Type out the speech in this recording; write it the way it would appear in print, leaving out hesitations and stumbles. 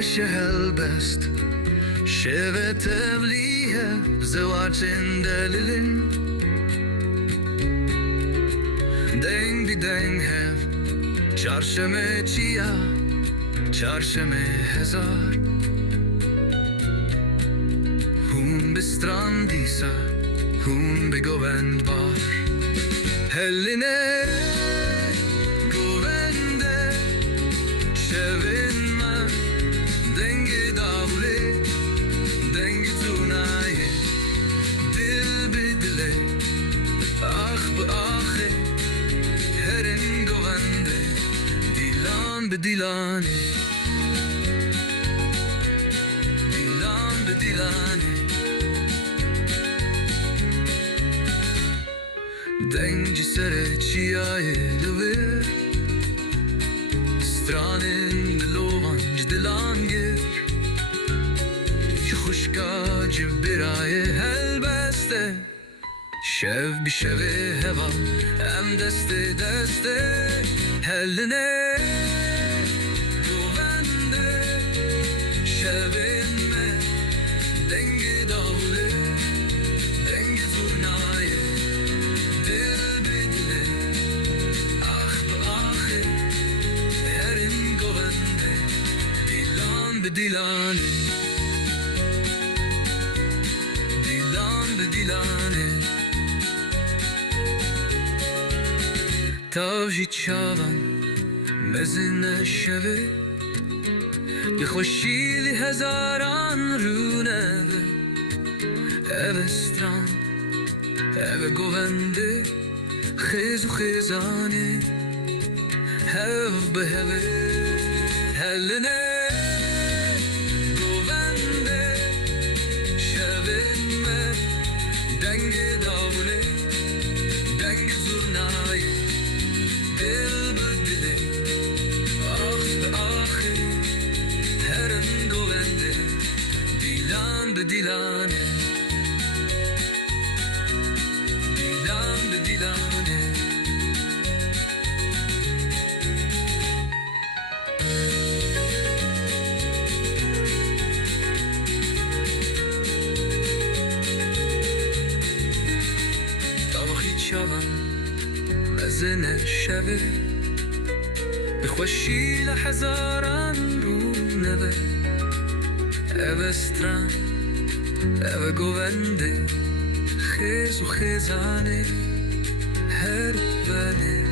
باشه هلبست شوه تبلیه زواجن دلیلین دنگ بی دنگ هم چارشمه چیا چارشمه هزار هون بستران دیسا هون بگوند بار هلینه گوونده شوین من دنگ داوله دنگ تونایه دل به دله آخ به آخه هرن گوونده دیلان به دیلانه دیلان به دیلانه دنجی سر چیای لویر سترانن دلوانج دلانگر خوشکا جبرای هل بسته شف بی شوه هوا هم دسته دسته هلنه گوونده شوین من دنگ داوله دنگ تونایه دل بدله آخ به آخه هرم گوونده دیلان به دیلانه دیلان به دیلانه تاجی چاوان مزن شوه به خوشیلی هزاران رونه او ستران او گوونده خیز و خیزانه هف به هوه هلنه گوونده شوه من دنگ داوله دنگ زورنای دل بدله آخ به آخه هرم گوونده دیلان به دیلانه دیلان به دیلانه تاوخی چاوان مزن شوه به خوشی لحزاران رو نوه او ستران او گوونده خیز و خیزانه هر بانه